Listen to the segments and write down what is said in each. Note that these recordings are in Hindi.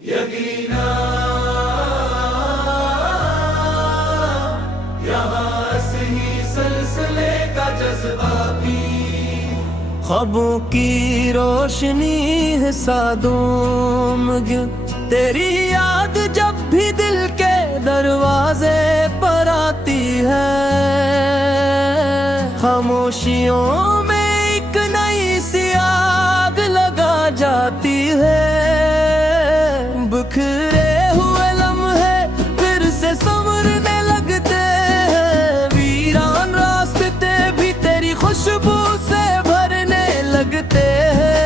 यकीना यहाँ से ही सिलसिले का जज्बा भी। ख्वाबों की रोशनी है सादों में, तेरी याद जब भी दिल के दरवाजे पर आती है। खामोशियों में एक नई सी आग लगा जाती है। बिखरे हुए लम्हे फिर से संवरने लगते हैं। वीरान रास्ते भी तेरी खुशबू से भरने लगते हैं।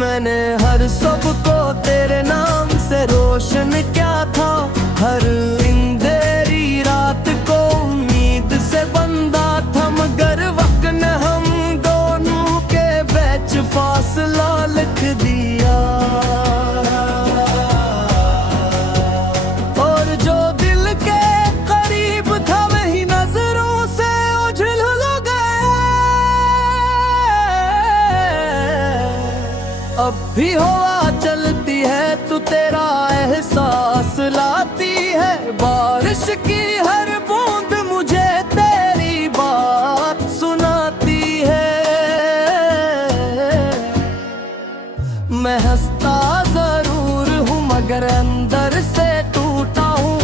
मैंने हर सबको तेरे नाम से रोशन किया था। हर अंधेरी रात को उम्मीद से बंधा था, मगर वक्त ने हम दोनों के बीच फासला लिख दिया। और जो दिल के करीब था वही नजरों से उछल गया। अब भी हवा चलती है तो तेरा एहसास लाती है। बारिश की हर बूंद मुझे तेरी बात सुनाती है। मैं हंसता जरूर हूँ मगर अंदर से टूटा हूँ।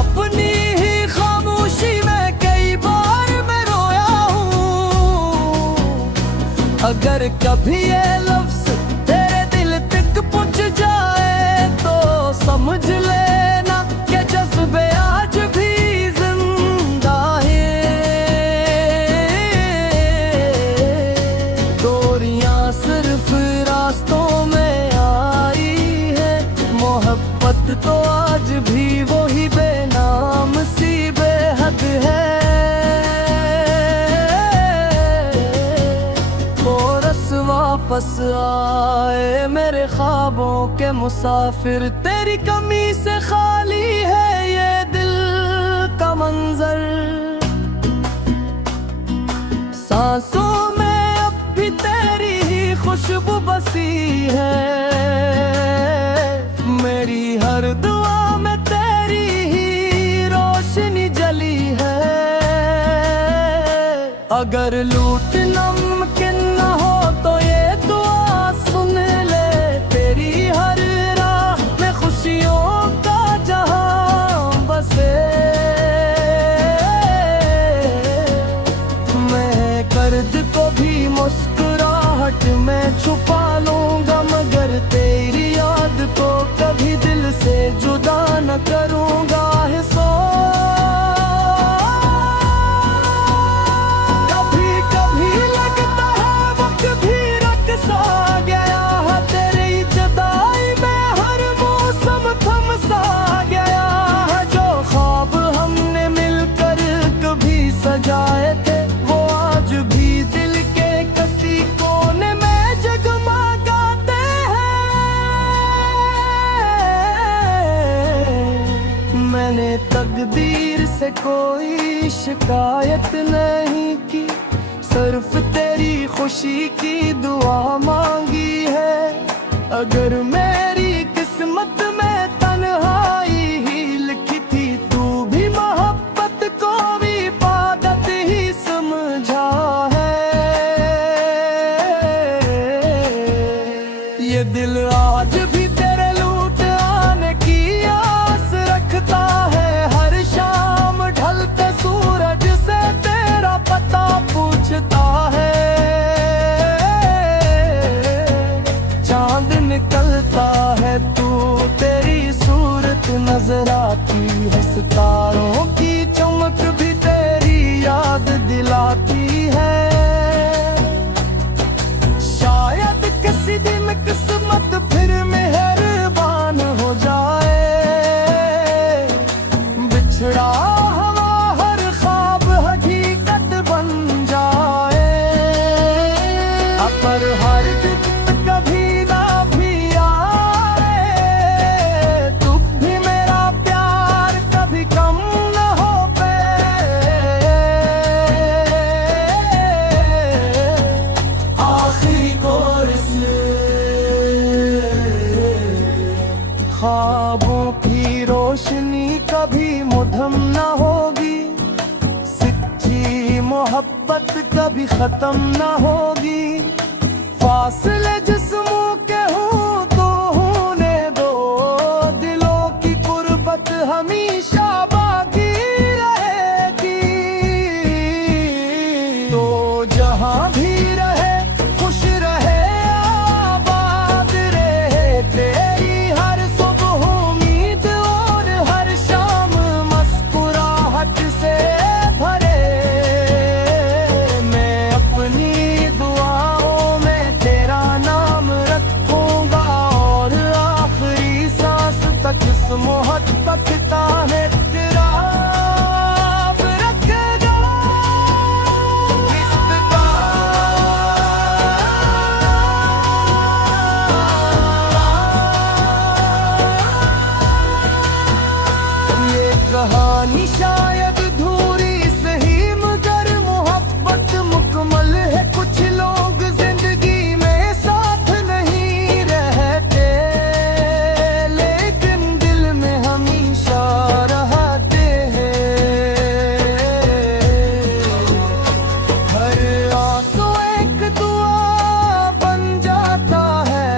अपनी ही खामोशी में कई बार मैं रोया हूँ। अगर कभी ये लफ्ज तेरे दिल तक पहुँच जाए तो समझ लेना कि जज्बे आज भी जिंदा है। दूरियां सिर्फ रास्तों में आई है, मोहब्बत तो आज भी वही बेनाम सी बेहद है। वापस आए मेरे ख्वाबों के मुसाफिर, तेरी कमी से खाली है ये दिल का मंजर। सांसों में अब भी तेरी ही खुशबू बसी है। मेरी हर दुआ में तेरी ही रोशनी जली है। अगर लूट मुमकिन न हो तो ये दुआ सुन ले। तेरी हर राह में खुशियों का जहां बसे। मैं कर्ज को भी मुस्कुराहट में छुपा लूंगा, मगर तेरी याद को कभी दिल से जुदा न करूंगा। सजाए थे वो आज भी दिल के किसी कोने में जगमगाते हैं। मैंने तकदीर से कोई शिकायत नहीं की, सिर्फ तेरी खुशी की दुआ मांगी है। अगर मेरी किस्मत में तन्हाई ही लिखी थी, तू भी मोहब्बत को भी समझा है। ये दिल आज भी तेरे लूट आने की आस रखता है। हर शाम ढलते सूरज से तेरा पता पूछता है। चांद निकलता है तू तेरी सूरत नजर आती है। सितारों की चमक भी तेरी याद दिलाती है। शायद किसी दिन किस्मत फिर मेहरबान हो जाए। बिछड़ा हवा हर ख्वाब हकीकत बन जाए। पर हर दिन कभी ना भी आए, तू भी मेरा प्यार कभी कम न हो पे। आखिरी कोरस कभी खत्म ना होगी। फासले जिस्मों के हों तो होने दो, दिलों की कुर्बत हमेशा बाकी रहेगी। तो जहां भी रहे खुश रहे आबाद रहे, तेरी हर सुबह उम्मीद और हर शाम मुस्कुराहट से भरे। मैं अपनी दुआओं में तेरा नाम रखूंगा और आखिरी सांस तक इस मोहब्बत का है तेरा रखेगा। ये कहानी शायद धूरी सही मगर मोहब्बत मुकम्मल है। कुछ लोग जिंदगी में साथ नहीं रहते, लेकिन दिल में हमेशा रहते हैं। हर आंसू एक दुआ बन जाता है,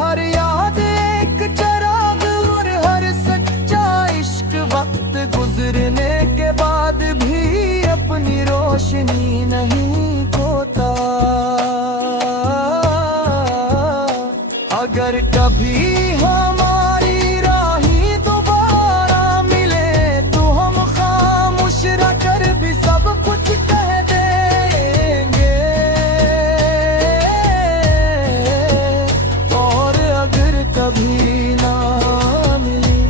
हर याद एक चिराग और हर सच्चा इश्क वक्त गुजरने के बाद भी अपनी रोशनी नहीं खोता। अगर कभी हमारी राही दोबारा मिले तो हम खामोश रहकर भी सब कुछ कह देंगे। और अगर कभी ना मिली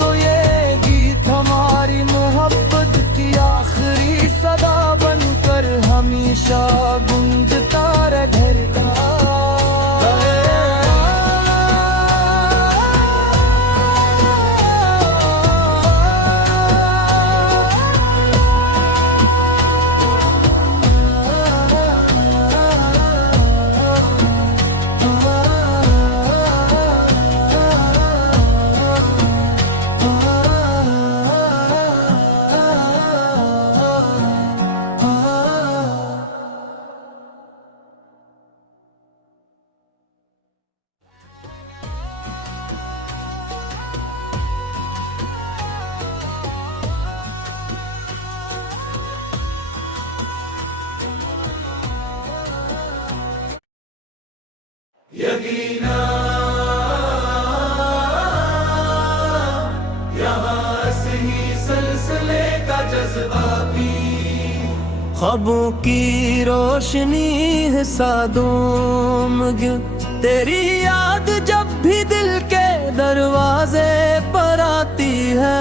तो ये गीत हमारी मोहब्बत की आखिरी सदा बनकर हमेशा गूंजता रहेगा। यकीना यहाँ से ही सिलसिले का जज्बा भी। ख्वाबों की रोशनी है सादों में, तेरी याद जब भी दिल के दरवाजे पर आती है।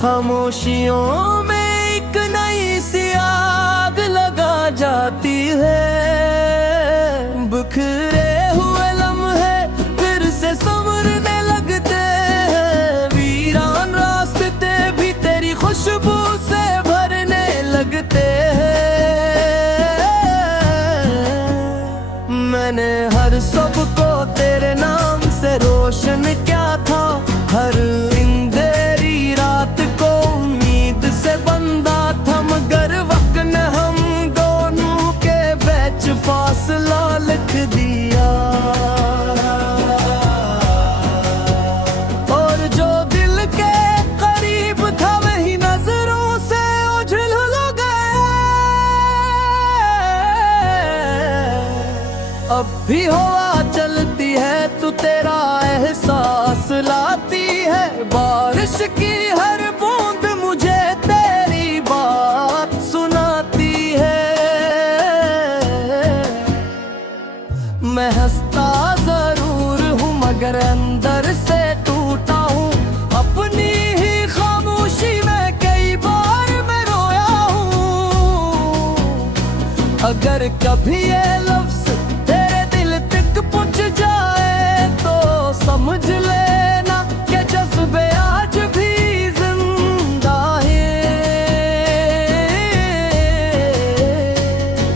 खामोशियों में एक नई सी आग लगा जाती है। बिखरे हुए लम्हे फिर से संवरने लगते हैं, वीरान रास्ते भी तेरी खुशबू से भरने लगते हैं। मैंने हर सबको तेरे नाम से रोशन किया था, हर अंधेरी रात को उम्मीद से बंधा था, मगर वक्त ने हम दोनों के बीच फासला लिख दिया। और जो दिल के करीब था वही नजरों से ओझल हो गया। अब भी हवा चलती है तो तेरा एहसास लाती है, बारिश की हर बूंद मुझे तेरी बात सुनाती है। मैं हंसता जरूर हूँ मगर अंदर से टूटा हूँ, अपनी ही खामोशी में कई बार मैं रोया हूँ। अगर कभी ये लफ्ज तेरे दिल तक पहुँच जाए तो समझ लेना कि जज्बे आज भी जिंदा है।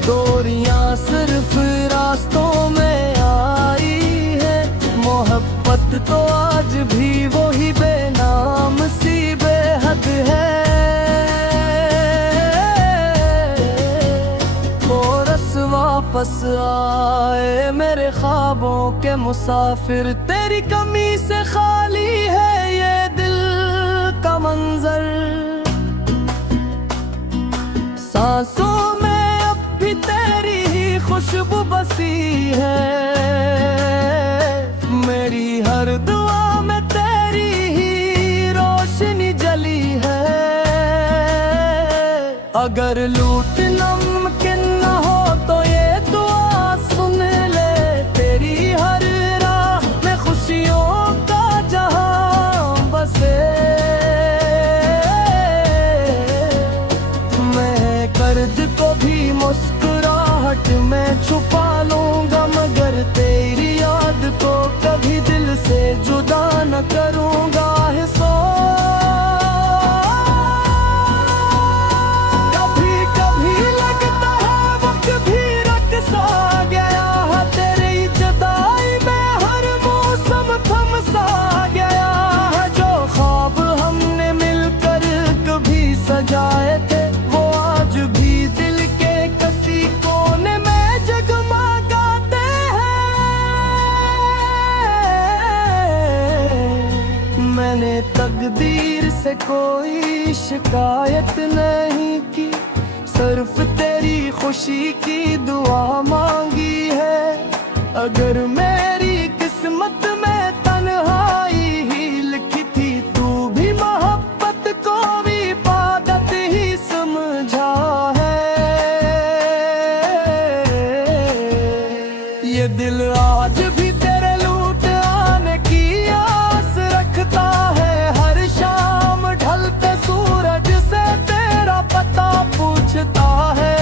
दूरियां सिर्फ रास्तों में आई है, मोहब्बत तो आज भी वही बेनाम सी बेहद है। वापस आए मेरे ख्वाबों के मुसाफिर। तेरी कमी से खाली है ये दिल का मंजर, सांसों में अब भी तेरी ही खुशबू बसी है। मेरी हर दुआ में तेरी ही रोशनी जली है। अगर लूट मुमकिन न हो तो ये दुआ सुन ले, तेरी हर राह में खुशियों का जहां बसे। मैं कर्ज को भी मुस्कुराहट में छुपा लूंगा, मगर तेरी याद को कभी दिल से जुदा न करूंगा। सजाए थे वो आज भी दिल के किसी कोने में जगमगाते हैं। मैंने तकदीर से कोई शिकायत नहीं की, सिर्फ तेरी खुशी की दुआ मांगी है। अगर मेरी किस्मत में तन्हाई ही लिखी थी, तू भी मोहब्बत को भी समझा है। ये दिल आज भी तेरे लूट आने की आस रखता है। हर शाम ढलते सूरज से तेरा पता पूछता है।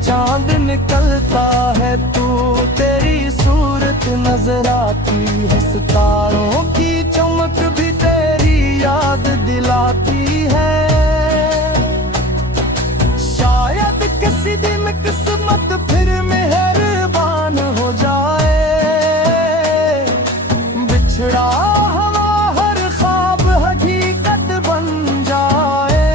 चांद निकलता है तू तेरी सूरत नजर आती है। सितारों की चमक भी तेरी याद दिलाती है। शायद किसी दिन किस्मत फिर मेहरबान हो जाए, बिछड़ा हवा हर ख्वाब हकीकत बन जाए।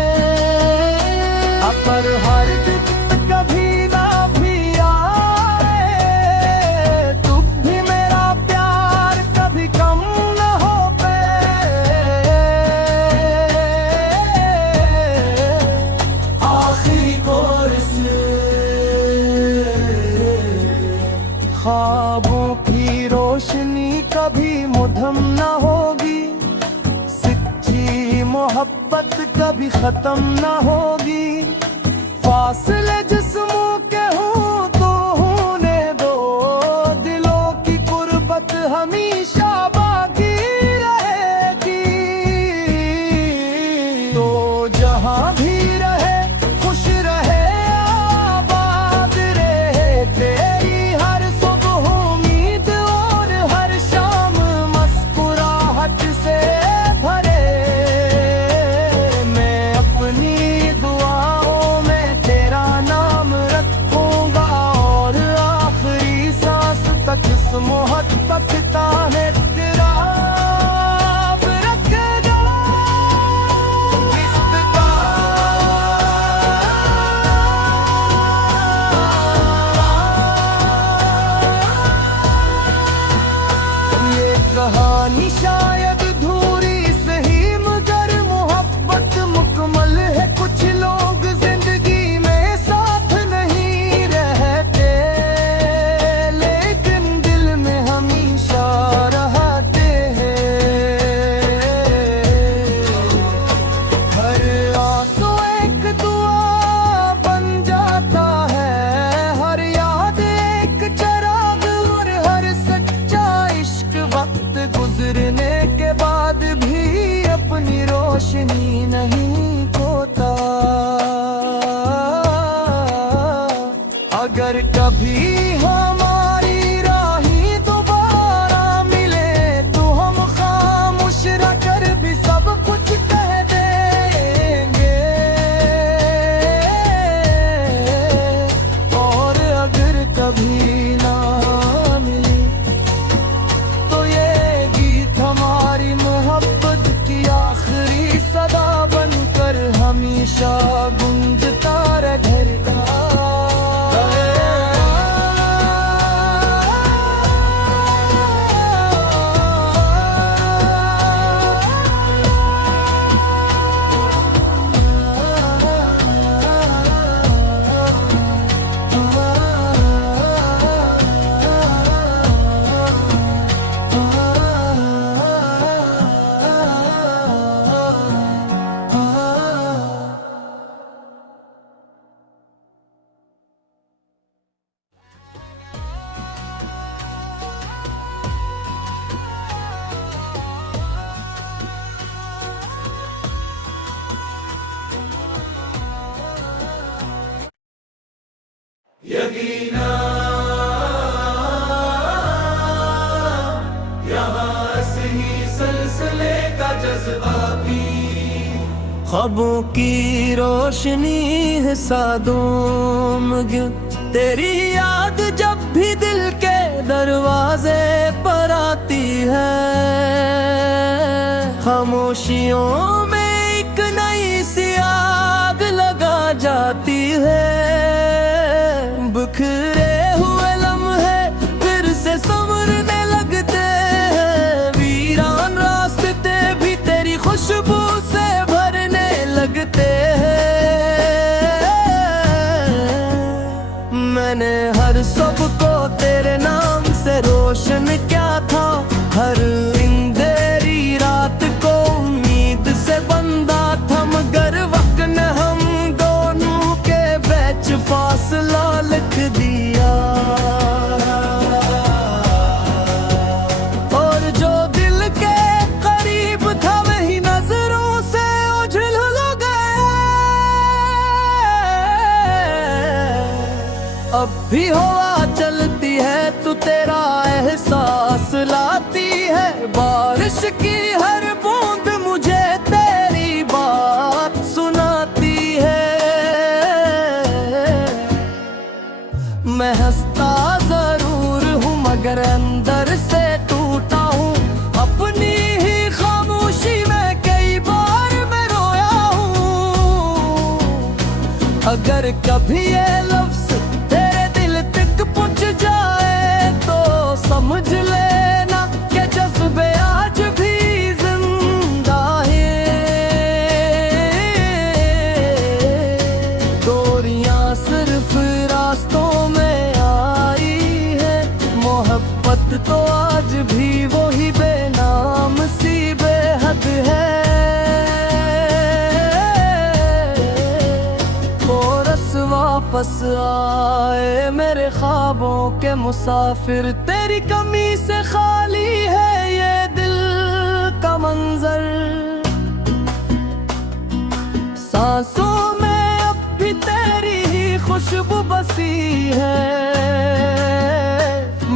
पर हर दिन कभी ना भी आए, तू भी मेरा प्यार कभी कम न हो पे। ख्वाबों की रोशनी कभी मुधम न होगी, सच्ची मोहब्बत कभी खत्म न होगी। फासले जिस्मों के हों तो होने दो, दिलों की कुर्बत हमेशा बाकी रहेगी। तो जहां भी रहे खुश रहे आबाद रहे, तेरी हर सुबह उम्मीद और हर शाम मुस्कुराहट से भरे। मैं अपनी दुआओं में तेरा नाम रखूंगा और आखिरी सांस तक इस मोहब्बत का है तेरा कहानी शायद धूरी सही, मगर मोहब्बत मुकम्मल है। कुछ लोग जिंदगी में साथ नहीं रहते, लेकिन दिल में हमेशा रहते हैं। हर आंसू एक दुआ बन जाता है, हर याद एक चिराग और हर सच्चा इश्क वक्त गुजरने के बाद भी अपनी रोशनी नहीं खोता। अगर कभी हमारी राही दोबारा मिले तो हम खामोश रहकर भी सब कुछ कह देंगे। और अगर कभी ना मिली तो ये गीत हमारी मोहब्बत की आखिरी सदा बनकर हमेशा गूंजता रहे। यकीना यहाँ सही सिलसिले का जज्बा भी। ख्वाबों की रोशनी है सादों में, तेरी याद जब भी दिल के दरवाजे पर आती है। खामोशियों में एक नई सी आग लगा जाती है। बिखरे हुए लम्हे फिर से संवरने लगते हैं। वीरान रास्ते भी तेरी खुशबू से भरने लगते हैं। मैंने हर सबको तेरे नाम से रोशन किया था। हर अंधेरी रात को उम्मीद से बंधा था, मगर वक्त ने हम दोनों के बीच फासला लिख दिया। और जो दिल के करीब था वही नजरों से ओझल हो गया। अब भी हवा चलती है तो तेरा एहसास लाती है। बारिश की हर बूंद मुझे तेरी बात सुनाती है। मैं हंसता जरूर हूँ मगर अंदर से टूटा हूँ। अपनी ही खामोशी में कई बार मैं रोया हूँ। अगर कभी ये लफ्ज तेरे दिल तक पहुँच जाए तो समझ लेना कि जज्बे आज भी जिंदा है। दूरियां सिर्फ रास्तों में आई है, मोहब्बत तो आज भी वही बेनाम सी बेहद है। वापस आए मेरे ख्वाबों के मुसाफिर, तेरी कमी से खाली है ये दिल का मंजर। सांसों में अब भी तेरी ही खुशबू बसी है।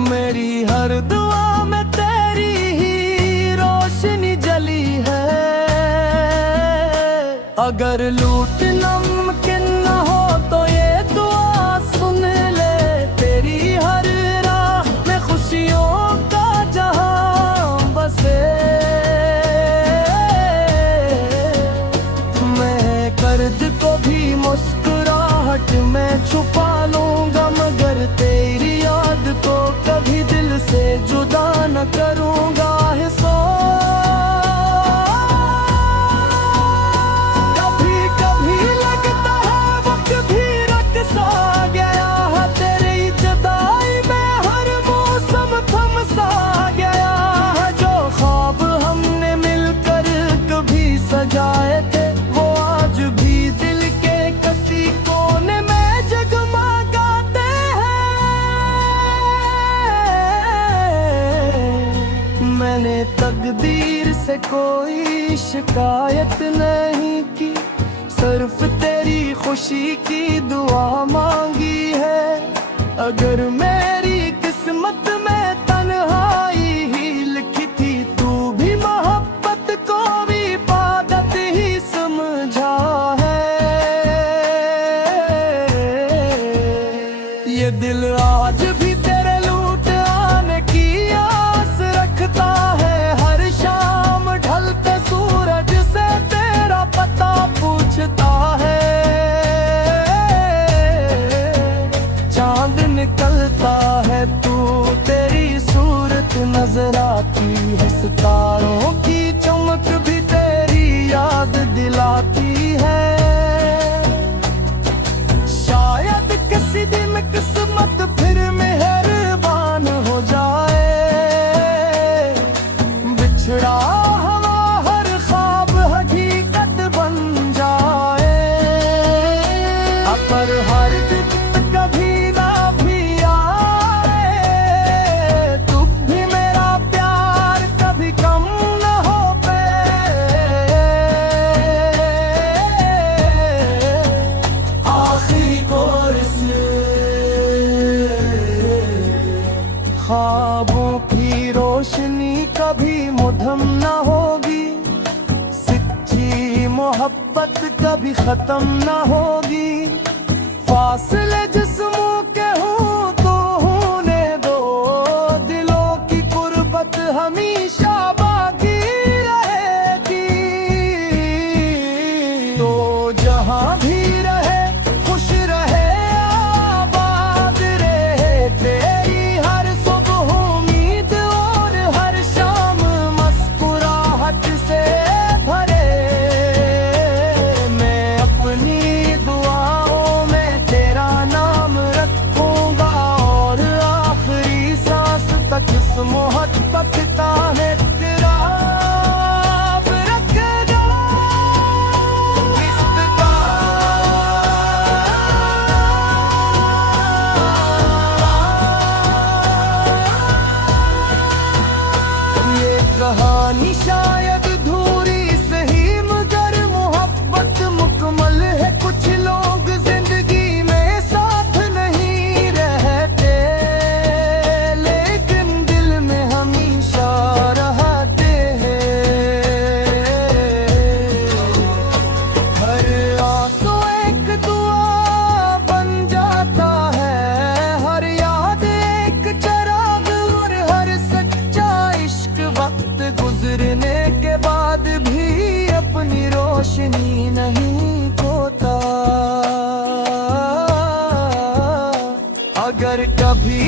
मेरी हर दुआ में तेरी ही रोशनी जली है। अगर लूट मुमकिन न हो तो ये दुआ सुन ले, तेरी हर राह में खुशियों का जहां बसे। मैं कर्ज को भी मुस्कुराहट में छुपा लूंगा, मगर तेरी याद को कभी दिल से जुदा न करूंगा। सजाए थे वो आज भी दिल के किसी कोने में जगमगाते हैं। मैंने तकदीर से कोई शिकायत नहीं की, सिर्फ तेरी खुशी की दुआ मांगी है। अगर मेरी किस्मत में तन्हाई ही लिखी थी, तू भी मोहब्बत को भी समझा है। ये दिल आज भी तेरे लूट आने की आस रखता है। हर शाम ढलते सूरज से तेरा पता पूछता है। चांद निकलता है तू तेरी सूरत नजर आती है। सितारों की चमक भी तेरी याद दिलाती है। शायद किसी दिन किस्मत फिर मेहरबान हो जाए। बिछड़ा हवा हर ख्वाब हकीकत बन जाए। पर हर दिन कभी ना भी आए, तू भी मेरा प्यार कभी कम न हो पे। आखिरी कोरस कभी खत्म ना होगी। फासले जिस्मों के हों तो होने दो, दिलों की कुर्बत हमेशा बाकी रहेगी। तो जहां भी रहे खुश रहे आबाद रहे, तेरी हर सुबह उम्मीद और हर शाम मुस्कुराहट से भरे। मैं अपनी दुआओं में तेरा नाम रखूंगा और आखिरी सांस तक इस मोहब्बत का है तेरा रखेगा। ये कहानी शायद धूरी सही मगर मोहब्बत मुकम्मल है। कुछ लोग जिंदगी में साथ नहीं रहते, लेकिन दिल में हमेशा रहते हैं। हर आंसू एक दुआ बन जाता है, हर याद एक चराग और हर सच्चा इश्क वक्त गुजरने के बाद भी अपनी रोशनी नहीं खोता। अगर कभी